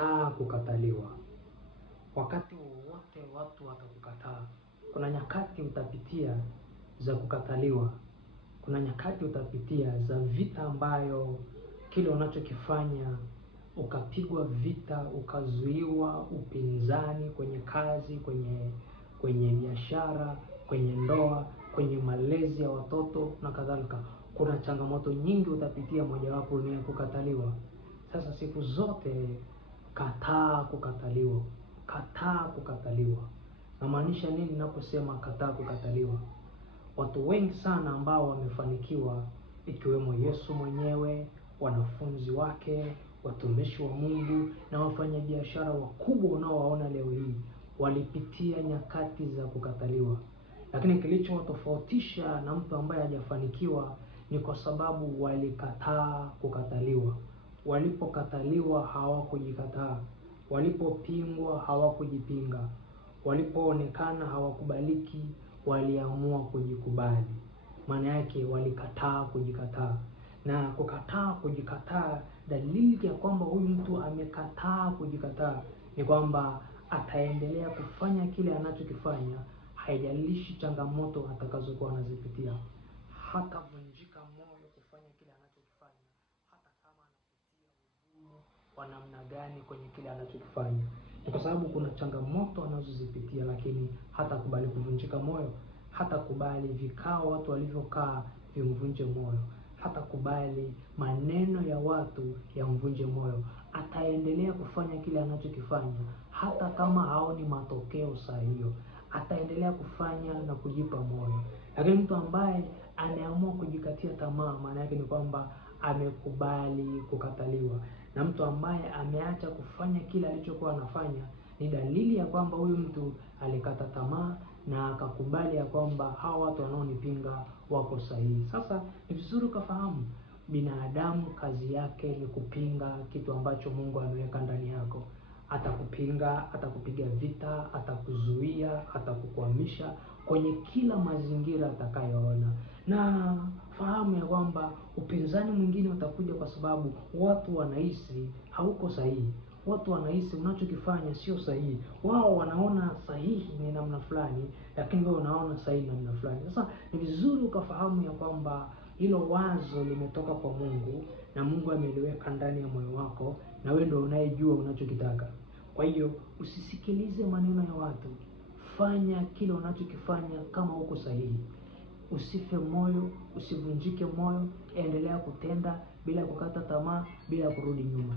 Kataa kukataliwa. Wakati wowote watu watakukataa, kuna nyakati utapitia za kukataliwa. Kuna nyakati utapitia za vita ambayo kile unachokifanya ukapigwa vita, ukazuiwa, upinzani kwenye kazi, kwenye biashara, kwenye ndoa, kwenye malezi ya watoto na kadhalika. Kuna changamoto nyingi utapitia, mojawapo ni kukataliwa. Sasa siku zote kataa kukataliwa. Kataa kukataliwa. Namaanisha nini ninaposema kataa kukataliwa? Watu wengi sana ambao wamefanikiwa, ikiwemo Yesu mwenyewe, wanafunzi wake, watumishi wa Mungu na wafanyabiashara wakubwa unaowaona leo hii, walipitia nyakati za kukataliwa. Lakini kilichowatofautisha na mtu ambaye hajafanikiwa ni kwa sababu walikataa kukataliwa. Walipokataliwa hawakujikataa. Walipopingwa hawakujipinga. Walipoonekana hawakubaliki, waliamua kujikubali. Maana yake walikataa kujikataa. Na kukataa kujikataa, dalili ya kwamba huyu mtu amekataa kujikataa ni kwamba ataendelea kufanya kile anachokifanya, haijalishi changamoto atakazokuwa anazipitia. Hatavunjika moyo kufanya kile anachokifanya, hata kama anapitia ugumu wa namna gani kwenye kile anachokifanya. Ni kwa sababu kuna changamoto anazozipitia, lakini hatakubali kuvunjika moyo. Hatakubali vikao watu walivyokaa vimvunje moyo. Hatakubali maneno ya watu yamvunje moyo. Ataendelea kufanya kile anachokifanya hata kama haoni matokeo sahihi. Ataendelea kufanya na kujipa moyo. Lakini mtu ambaye ameamua kujikatia tamaa, maana yake ni kwamba amekubali kukataliwa. Na mtu ambaye ameacha kufanya kile alichokuwa anafanya, ni dalili ya kwamba huyu mtu alikata tamaa na akakubali ya kwamba hawa watu wanaonipinga wako sahihi. Sasa ni vizuri ukafahamu, binadamu kazi yake ni kupinga kitu ambacho Mungu ameweka ndani yako. Atakupinga, atakupiga vita, atakuzuia, atakukwamisha kwenye kila mazingira atakayoona. Na fahamu ya kwamba upinzani mwingine utakuja kwa sababu watu wanahisi hauko sahihi. Watu wanahisi unachokifanya sio sahihi. Wao wanaona sahihi ni namna fulani, lakini wewe unaona sahihi namna fulani. Sasa ni vizuri ukafahamu ya kwamba hilo wazo limetoka kwa Mungu na Mungu ameliweka ndani ya moyo wako, na wewe ndio unayejua unachokitaka. Kwa hiyo usisikilize maneno ya watu. Fanya kile unachokifanya kama uko sahihi. Usife moyo, usivunjike moyo, endelea kutenda bila kukata tamaa, bila kurudi nyuma.